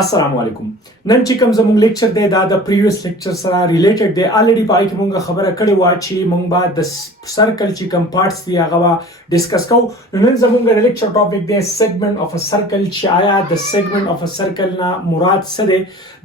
السلام علیکم. نن چې کوم زموږ لیکچر دی دا د پریویس لیکچر سره ریلیټډ دی. الریډي پای کې مونږ خبره کړې و چې مونږ به د سرکل چې کوم پارټس دی هغه ډیسکس کوو. نن زموږ د لیکچر ټاپک دی سیګمنټ اف ا سرکل. چې آیا د سیګمنټ اف ا سرکل نه مراد څه دی؟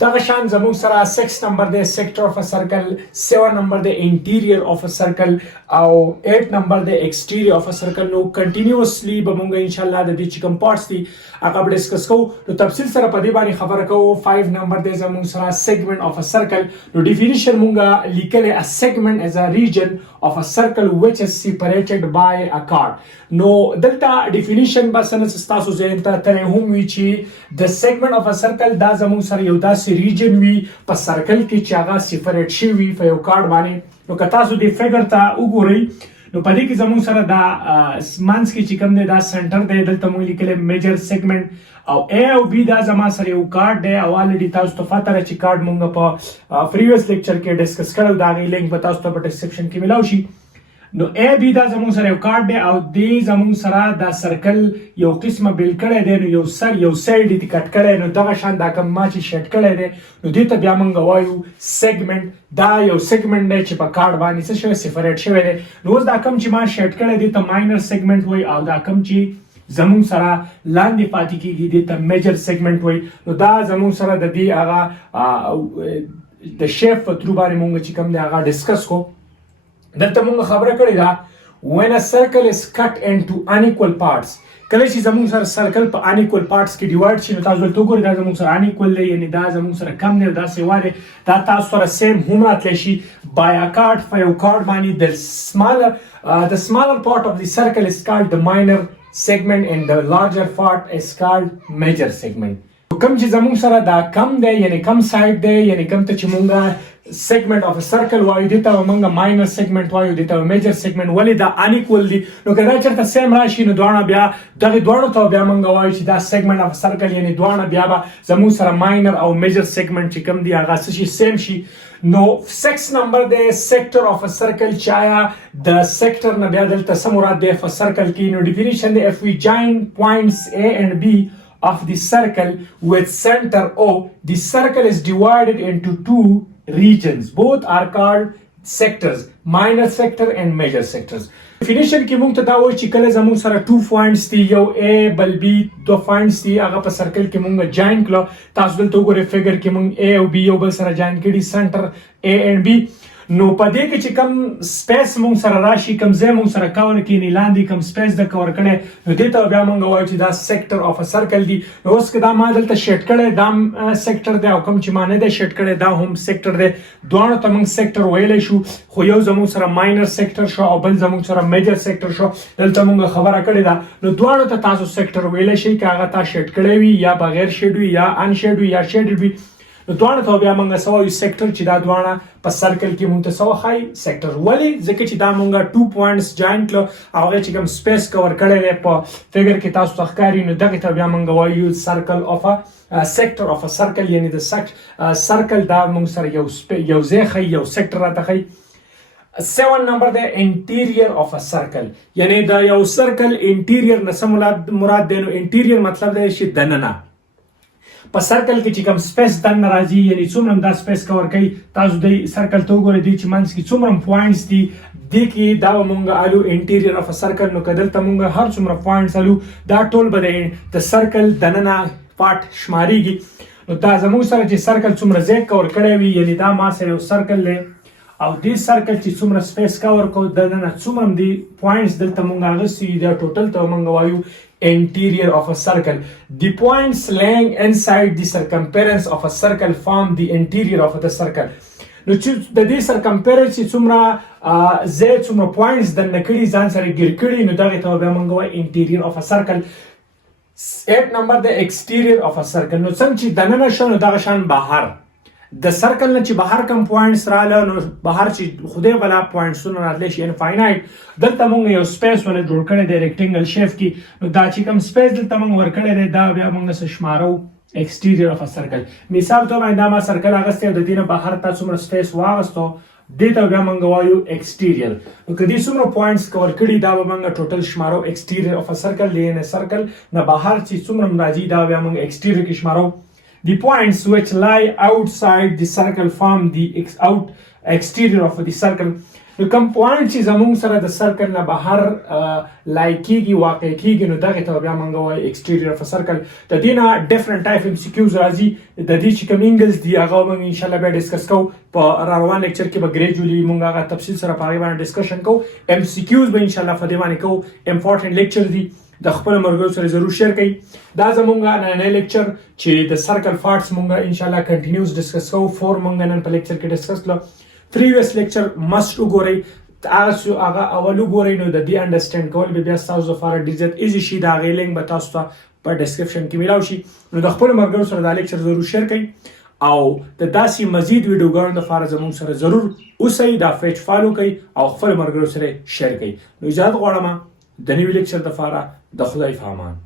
دغه شان زموږ سره 6 نمبر دی سیکټر اف ا سرکل، 7 نمبر دی انټیریयर اف ا سرکل او 8 نمبر دی ایکسټیریयर اف ا سرکل. نو کنټینیوسلی به مونږ ان شاء الله د دې چې کوم پارټس دی هغه به ډیسکس کوو. نو تفصیل سره په دې باندې خبره کوو. 5 نمبر دی زموږ سره segment of a circle. نو ډیفینیشن مونږه لیکلې a segment is a region of a circle which is separated by a chord. نو دلته ډیفینیشن بس نه تاسو ذهن ته ترې هم وی چې د segment of a circle دا زموږ سره یو داسې ریجن وي په سرکل کې چې هغه سیپریټ شي وي په یو کارډ باندې. نو که تاسو د فیګر ته وګورئ نو په دې کې زموږ سره دا مانس کې چې کوم دی دا سنټر دی، دلته موږ لیکلې میجر سیګمنټ او A او B دا زما سره یو کارډ دی او الریډي تاسو ته پته ده چې کارډ موږ په پریویس لیکچر کې ډیسکس کړو. دا غي لینک به تاسو ته په ډسکرپشن کې ملاوي شي. نو A B دا زموږ سره یو کارډ دی او دې زموږ سره دا سرکل یو قسمه بیل کړی دی. نو یو سایډ دې کټ کړی، نو دغه شان دا کوم ما چې شټ کړی دی نو دې ته بیا موږ وایو سیګمنټ. دا یو سیګمنټ دی چې په کارډ باندې څه شوی سیپریټ شوی دی. نو اوس دا کوم چې ما شټ کړی دی ته ماینر سیګمنټ وایي او دا کوم چې زمون سره لاندې پاتې کیږي د ته میجر سیګمنټ وای. نو دا زمون سره د دې هغه د شیپ په ترو باندې مونږ چې کوم دی هغه ډیسکس کو. دلته مونږ خبره کړې ده when a circle is cut into unequal parts. کله چې زمون سره سرکل په unequal parts کې ډیوایډ شي نو تاسو ته وګورئ دا زمون سره unequal دی، یعنی دا زمون سره کم دی، دا سیواله دا تاسو سره سیم هم راتلی شي by a chord په یو کارډ باندې. the smaller part of the circle is called the minor segment and the larger part is called major segment. کوم چې زموږ سره دا کم دی یعنی کم سایډ دی یعنی کم ته چې مونږه segment of a circle وایو دې ته مونږه minor segment وایو دې ته major segment. ولې دا unequal دي؟ نو که دا چېرته سیم راشي نو دواړه بیا دغې دواړو ته بیا مونږ وایو چې دا segment of a circle یعنی دواړه بیا به زموږ سره minor او major segment چې کوم دي هغه څه شي سیم شي. نو 6 نمبر دی sector of a circle. چې آیا د sector نه بیا دلته څه مراد دی په circle کې؟ نو ډیفینیشن دی if we join points A and B of the circle with center O, the circle is divided into two regions. Both are called sectors, minor sector and major sectors. definition کې موږ ته دا وایي چې کله زموږ سره 2 points دي، یو A بل B، 2 points دي هغه په سرکل کې موږ جاین کړو. تاسو دلته وګورئ فیګر کې موږ A او B یو بل سره جاین کړي سنټر A and B. نو په دې کې چې کم سپیس مونږ سره راشي کم ځای مونږ سره کور کې نه لاندې کم سپیس د کور کړي نو دې ته بیا مونږ وایو چې دا سیکټر اف ا سرکل دی. نو اوس که دا ما دلته شیټ کړی دا سیکټر دی او کوم چې ما نه دی شیټ کړی دا هم سیکټر دی. دواړو ته مونږ سیکټر ویلی شو، خو یو زموږ سره ماینر سیکټر شو او بل زموږ سره میجر سیکټر شو. دلته مونږ خبره کړې ده نو دواړو ته تاسو سیکټر ویلی شئ که هغه تا شیټ کړی وي یا بغیر شیډ وي یا ان شیډ وي یا شیډ وي. نو دواړه ته بیا موږ څه وایو سیکټر چې دا دواړه په سرکل کې موږ ته څه وښایي سیکټر. ولې؟ ځکه چې دا موږ 2 points جاین کړو او هغه چې کوم سپیس کور کړی دی په فیګر کې تاسو ته ښکاري نو دغې ته بیا موږ وایو سرکل اف ا سیکټر اف ا سرکل. یعنی د سرکل دا موږ سره یو ځای ښیي، یو سیکټر راته ښیي. 7 نمبر دی انټیریयर اف ا سرکل. یعنی دا یو سرکل انټیریयर نه څه مراد دی؟ نو انټیریयर مطلب دی چې دننه په سرکل کې چې کوم سپیس دننه راځي یعنی څومره دا سپیس کور کوي. تاسو د سرکل ته وګورئ دی چې منځ کې څومره پوینټس دي دې کې دا مونږ الو انټیریयर اف ا سرکل. نو که دلته مونږ هر څومره پوینټس الو دا ټول به د سرکل دننه پارټ شمارېږي. نو دا زموږ سره چې سرکل څومره ځای کور کړی وي یعنی دا ما سره یو سرکل دی او دې سرکل چې څومره سپیس کور کو دننه څومره دي پوینټس دلته مونږ اغوستي دا ټوټل ته مونږ وایو interior of a circle. The points laying inside the circumference of a circle form the interior of the circle. نو چې د دې سرکمفرنس چې څومره ځای څومره پوینټس دننه کړي ځان سره ګیر کړي نو دغې ته بیا موږ وایو انټیریयर اف ا سرکل. 8 نمبر د ایکسټیریयर اف ا سرکل. نو څنګه چې دننه شو نو دغه شان بهر د سرکل نه چې بهر کم پوینټس رااله نو بهر چې خدای بلا پوینټسونه راتلی شي انفاینایټ. دلته موږ یو سپیس ونه جوړ کړی دی ریکټینګل شیپ کې. نو دا چې کوم سپیس دلته موږ ورکړی دی دا بیا موږ څه شمارو ایکسټیریयर اف ا سرکل. مثال په توګه دا ما سرکل اغوستی او د دې نه بهر تا څومره سپیس واغوستو دې ته بیا موږ وایو ایکسټیریयर. نو که دې څومره پوینټس کور کړي دا به موږ ټوټل شمارو ایکسټیریयर اف ا سرکل. یعنې سرکل نه بهر چې څومره راځي دا بیا موږ ایکسټیریयर کې شمارو. the points which lie outside the circle form the exterior of the circle. کوم پوینټ چې زموږ سره د سرکل نه بهر لای کیږي واقع کیږي نو دغه ته بیا موږ وایو ایکسټیریور اف سرکل. د دې نه ډیفرنٹ ټایپ ام سی کیوز راځي. د دې چې کوم انګلز دی هغه موږ ان شاء الله بیا ډیسکس کوو په روان لیکچر کې. به ګریجولی موږ هغه تفصیل سره په هغه باندې ډیسکشن کوو. ام سی کیوز به ان شاء الله په دې باندې کوو. امپورټنت لیکچر دی، د خپل مرګو سره ضرور شیر کړئ. دا زموږ نن لیکچر چې د سرکل فارټس موږ ان شاء الله کنټینیوس ډیسکس کوو. 4 موږ نن په لیکچر کې ډیسکس کړو. پریویس لیکچر مست وګورئ، تاسو هغه اول وګورئ نو د دې انډرسټاند کول به بیا تاسو لپاره ډیر زیات ایزی شي. دا غي لینک به تاسو ته په ډسکرپشن کې ملاوي شي. نو د خپل مرګو سره دا لیکچر ضرور شیر کړئ او د داسې مزید ویډیوګانو لپاره زموږ سره ضرور اوسئ. دا پیج فالو کړئ او خپل مرګو سره شیر کړئ. نو اجازه غواړم د نوي لیکچر لپاره د خدای په امان.